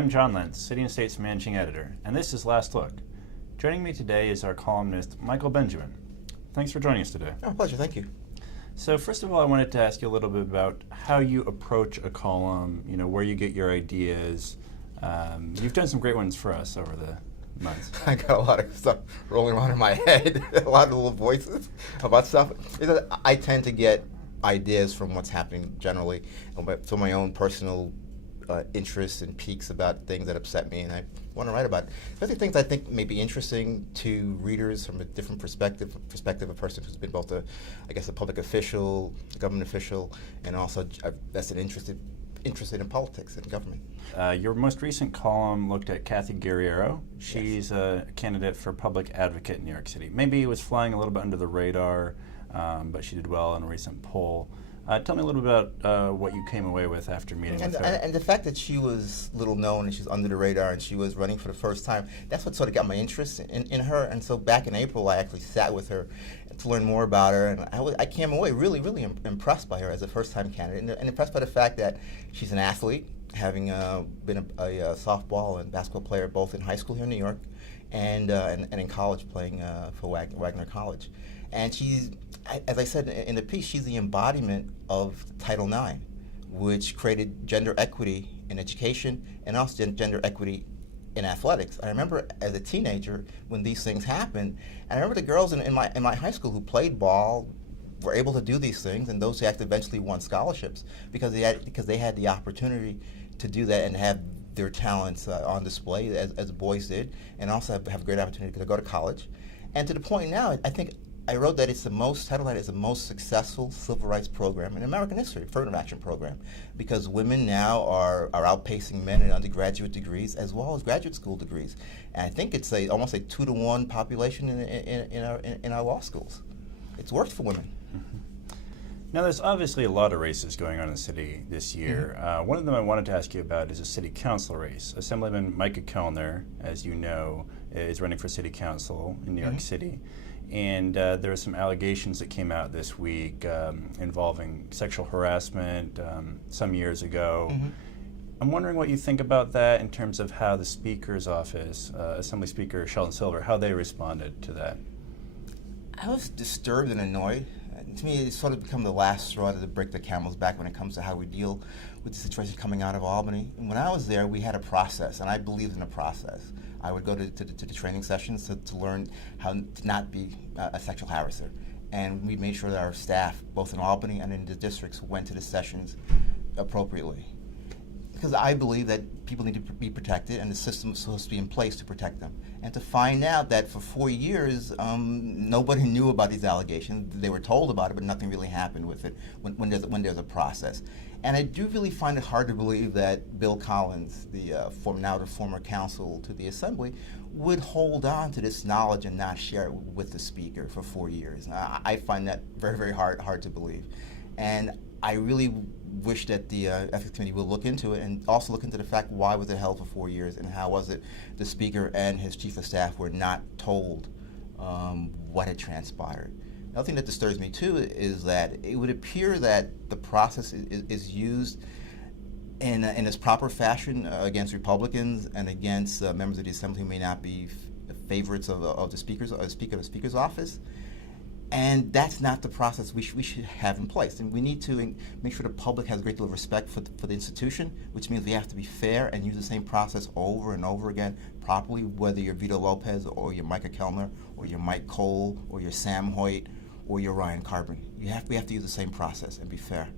I'm John Lentz, City and State's Managing Editor, and this is Last Look. Joining me today is our columnist, Michael Benjamin. Thanks for joining us today. Oh, pleasure, thank you. So first of all, I wanted to ask you a little bit about how you approach a column, where you get your ideas. You've done some great ones for us over the months. I got a lot of stuff rolling around in my head, a lot of little voices about stuff. I tend to get ideas from what's happening generally, from my own personal interests and peaks about things that upset me, and I want to write about it. Especially things I think may be interesting to readers from a different perspective, a person who's been both a public official, a government official, and also that's interested in politics and government. Your most recent column looked at Cathy Guerriero. She's a candidate for Public Advocate in New York City. Maybe it was flying a little bit under the radar, but she did well in a recent poll. Tell me a little bit about what you came away with after meeting with her. And the fact that she was little known and she's under the radar and she was running for the first time, that's what sort of got my interest in her. And so back in April, I actually sat with her to learn more about her, and I came away really, really impressed by her as a first-time candidate, and impressed by the fact that she's an athlete, having been a softball and basketball player both in high school here in New York and in college, playing for Weiner College. And she's, as I said in the piece, she's the embodiment of Title IX, which created gender equity in education and also gender equity in athletics. I remember as a teenager when these things happened, and I remember the girls in my high school who played ball were able to do these things, and those who actually eventually won scholarships because they had the opportunity to do that and have their talents on display as boys did, and also have a great opportunity to go to college. And to the point now, I think I wrote that Title IX is the most successful civil rights program in American history, affirmative action program, because women now are outpacing men in undergraduate degrees as well as graduate school degrees. And I think it's almost a 2-to-1 population in our law schools. It's worked for women. Mm-hmm. Now, there's obviously a lot of races going on in the city this year. Mm-hmm. One of them I wanted to ask you about is a city council race. Assemblyman Micah Kellner, as you know, is running for city council in New York City. And there were some allegations that came out this week involving sexual harassment some years ago. Mm-hmm. I'm wondering what you think about that in terms of how the Speaker's office, Assembly Speaker Sheldon Silvers, how they responded to that. I was disturbed and annoyed. To me, it's sort of become the last straw to break the camel's back when it comes to how we deal with the situation coming out of Albany. And when I was there, we had a process, and I believed in a process. I would go to the training sessions to learn how to not be a sexual harasser. And we made sure that our staff, both in Albany and in the districts, went to the sessions appropriately. Because I believe that people need to be protected, and the system is supposed to be in place to protect them. And to find out that for 4 years, nobody knew about these allegations. They were told about it, but nothing really happened with it when there's a process. And I do really find it hard to believe that Bill Collins, the former counsel to the Assembly, would hold on to this knowledge and not share it with the Speaker for 4 years. I find that very, very hard to believe. And I really wish that the Ethics Committee will look into it and also look into the fact why was it held for 4 years and how was it the Speaker and his Chief of Staff were not told what had transpired. Another thing that disturbs me too is that it would appear that the process is used in its proper fashion against Republicans and against members of the Assembly who may not be favorites of the Speaker's office. And that's not the process we should have in place. And we need to make sure the public has a great deal of respect for the institution, which means we have to be fair and use the same process over and over again properly, whether you're Vito Lopez or you're Micah Kellner or you're Mike Cole or you're Sam Hoyt or you're Ryan Carbon. We have to use the same process and be fair.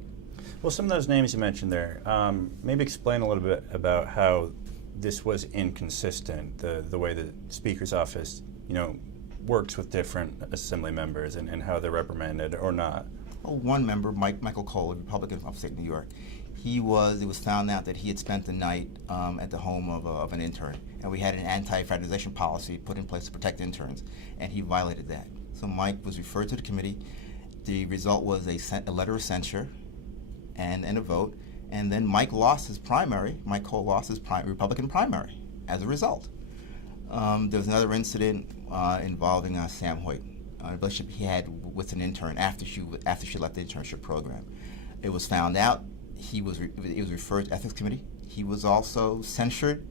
Well, some of those names you mentioned there, maybe explain a little bit about how this was inconsistent, the way the Speaker's office, works with different Assembly members and how they're reprimanded or not. Well, one member, Michael Cole, a Republican from upstate New York, it was found out that he had spent the night at the home of an intern, and we had an anti-fraternization policy put in place to protect interns, and he violated that. So Mike was referred to the committee. The result was a letter of censure and a vote, and then Mike Cole lost his Republican primary as a result. There was another incident involving Sam Hoyt, a relationship he had with an intern after she left the internship program. It was found out. It was referred to the Ethics Committee. He was also censured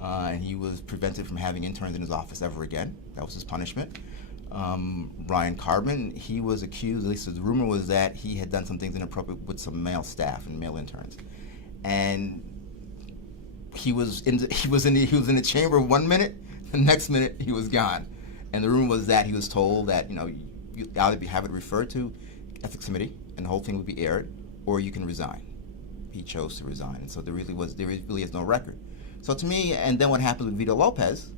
and he was prevented from having interns in his office ever again. That was his punishment. Ryan Carbon, he was accused, at least the rumor was that he had done some things inappropriate with some male staff and male interns. And he was in the chamber 1 minute, the next minute he was gone. And the rumor was that he was told that, you either have it referred to ethics committee and the whole thing would be aired, or you can resign. He chose to resign, and so there really is no record. So to me, and then what happened with Vito Lopez,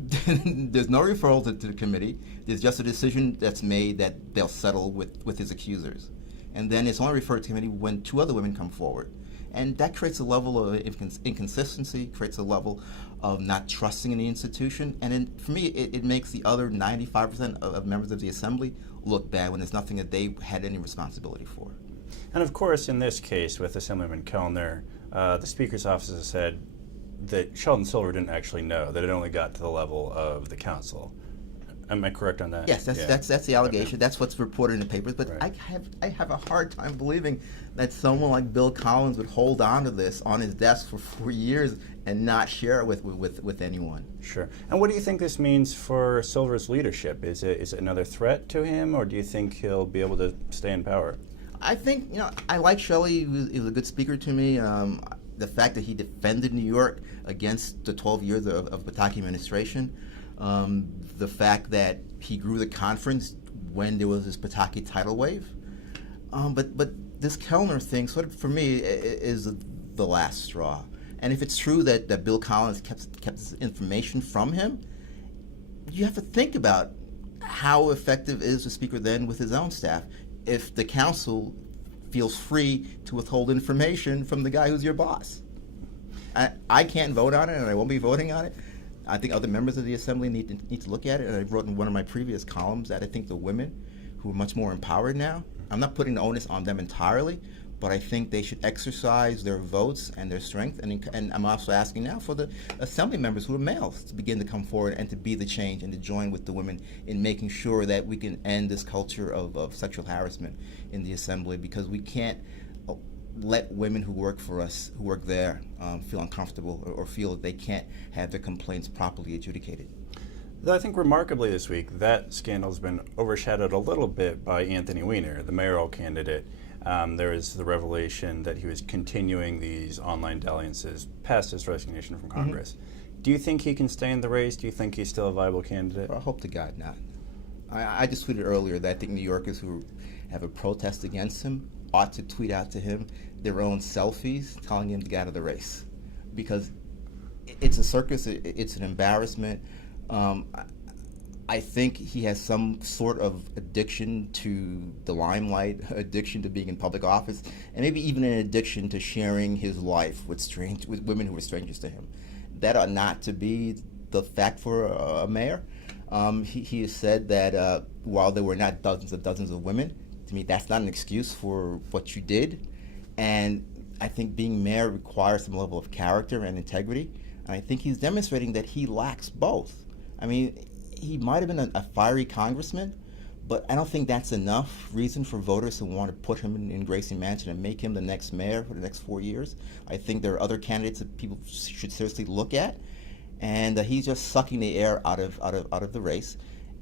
there's no referral to the committee. There's just a decision that's made that they'll settle with his accusers. And then it's only referred to committee when 2 other women come forward. And that creates a level of inconsistency, creates a level of not trusting in the institution. And then for me, it makes the other 95% of members of the assembly look bad when there's nothing that they had any responsibility for. And of course, in this case with Assemblyman Kellner, the Speaker's office has said that Sheldon Silver didn't actually know, that it only got to the level of the council. Am I correct on that? Yes, that's the allegation. Okay. That's what's reported in the papers. But Right. I have a hard time believing that someone like Bill Collins would hold on to this on his desk for 4 years and not share it with anyone. Sure. And what do you think this means for Silver's leadership? Is it another threat to him, or do you think he'll be able to stay in power? I think, I like Shelley. He was a good speaker to me. The fact that he defended New York against the 12 years of Pataki administration, the fact that he grew the conference when there was this Pataki tidal wave. But this Kellner thing, sort of for me, is the last straw. And if it's true that Bill Collins kept this information from him, you have to think about how effective is the speaker then with his own staff if the council feels free to withhold information from the guy who's your boss. I can't vote on it, and I won't be voting on it. I think other members of the assembly need to look at it, and I wrote in one of my previous columns that I think the women who are much more empowered now, I'm not putting the onus on them entirely, but I think they should exercise their votes and their strength, and I'm also asking now for the assembly members who are males to begin to come forward and to be the change and to join with the women in making sure that we can end this culture of sexual harassment in the assembly, because we can't let women who work for us, who work there, feel uncomfortable or feel that they can't have their complaints properly adjudicated. Though I think remarkably this week, that scandal's been overshadowed a little bit by Anthony Weiner, the mayoral candidate. There is the revelation that he was continuing these online dalliances past his resignation from Congress. Mm-hmm. Do you think he can stay in the race? Do you think he's still a viable candidate? Well, I hope to God not. I just tweeted earlier that I think New Yorkers who have a protest against him ought to tweet out to him their own selfies telling him to get out of the race. Because it's a circus, it's an embarrassment. I think he has some sort of addiction to the limelight, addiction to being in public office, and maybe even an addiction to sharing his life with women who are strangers to him. That ought not to be the fact for a mayor. He has said that while there were not dozens of women, to me that's not an excuse for what you did. And I think being mayor requires some level of character and integrity. And I think he's demonstrating that he lacks both. I mean, he might have been a fiery congressman, but I don't think that's enough reason for voters to want to put him in Gracie Mansion and make him the next mayor for the next 4 years. I think there are other candidates that people should seriously look at, and he's just sucking the air out of the race,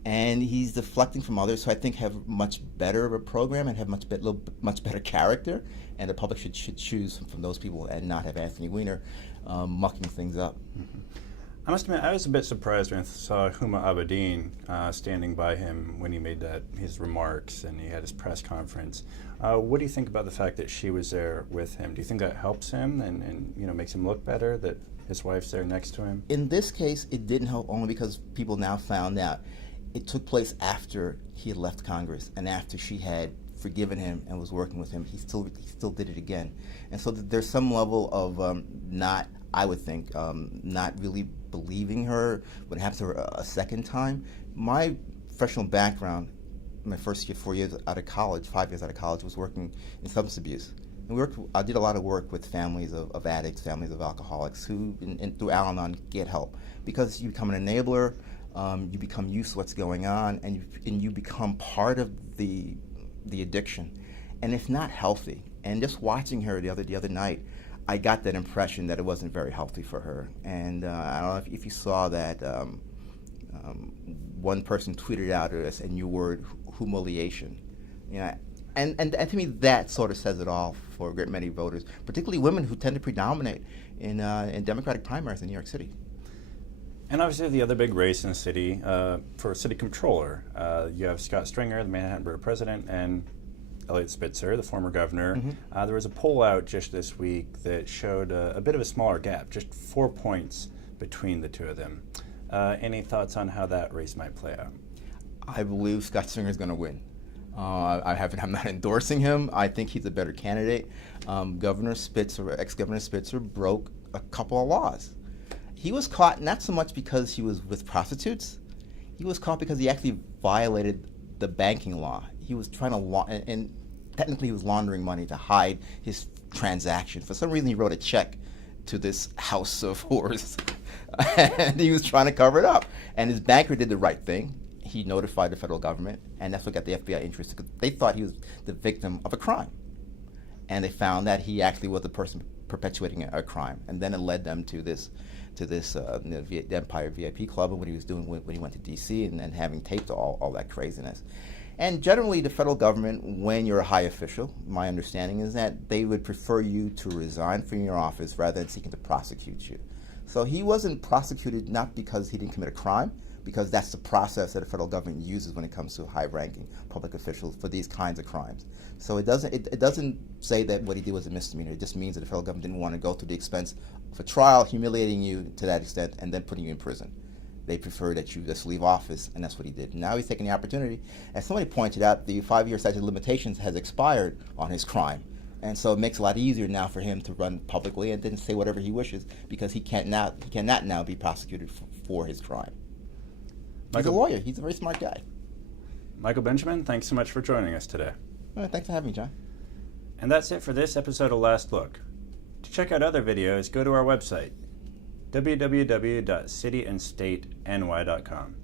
and he's deflecting from others who I think have much better of a program and have much better character, and the public should choose from those people and not have Anthony Weiner mucking things up. Mm-hmm. I must admit, I was a bit surprised when I saw Huma Abedin standing by him when he made his remarks and he had his press conference. What do you think about the fact that she was there with him? Do you think that helps him and makes him look better, that his wife's there next to him? In this case, it didn't help only because people now found out it took place after he had left Congress and after she had forgiven him and was working with him. He still did it again. And so there's some level of I would think, not really believing her when it happens to her a second time. My professional background, my first 4 years out of college, 5 years out of college, was working in substance abuse. And I did a lot of work with families of addicts, families of alcoholics who, through Al-Anon, get help. Because you become an enabler, you become used to what's going on, and you become part of the addiction. And it's not healthy. And just watching her the other night, I got that impression that it wasn't very healthy for her. And I don't know if you saw that one person tweeted out a new word, humiliation. You know, and to me, that sort of says it all for a great many voters, particularly women who tend to predominate in Democratic primaries in New York City. And obviously the other big race in the city, for city controller, you have Scott Stringer, the Manhattan Borough president, and Eliot Spitzer, the former governor. Mm-hmm. There was a poll out just this week that showed a bit of a smaller gap, just 4 points between the two of them. Any thoughts on how that race might play out? I believe Scott Stringer is going to win. I'm not endorsing him. I think he's a better candidate. Governor Spitzer, ex-Governor Spitzer, broke a couple of laws. He was caught not so much because he was with prostitutes. He was caught because he actually violated the banking law. He was trying to, and technically he was laundering money to hide his transaction. For some reason, he wrote a check to this house of horrors, and he was trying to cover it up. And his banker did the right thing. He notified the federal government, and that's what got the FBI interested, because they thought he was the victim of a crime. And they found that he actually was the person perpetuating a crime. And then it led them to this the Empire VIP Club, and what he was doing when he went to D.C. and then having taped all that craziness. And generally, the federal government, when you're a high official, my understanding is that they would prefer you to resign from your office rather than seeking to prosecute you. So he wasn't prosecuted not because he didn't commit a crime, because that's the process that the federal government uses when it comes to high-ranking public officials for these kinds of crimes. So it doesn't say that what he did was a misdemeanor. It just means that the federal government didn't want to go through the expense of a trial, humiliating you to that extent, and then putting you in prison. They prefer that you just leave office, and that's what he did. Now he's taking the opportunity. As somebody pointed out, the 5-year statute of limitations has expired on his crime. And so it makes it a lot easier now for him to run publicly and then say whatever he wishes, because he cannot now be prosecuted for his crime. He's a lawyer. He's a very smart guy. Michael Benjamin, thanks so much for joining us today. Thanks for having me, John. And that's it for this episode of Last Look. To check out other videos, go to our website, www.cityandstateny.com.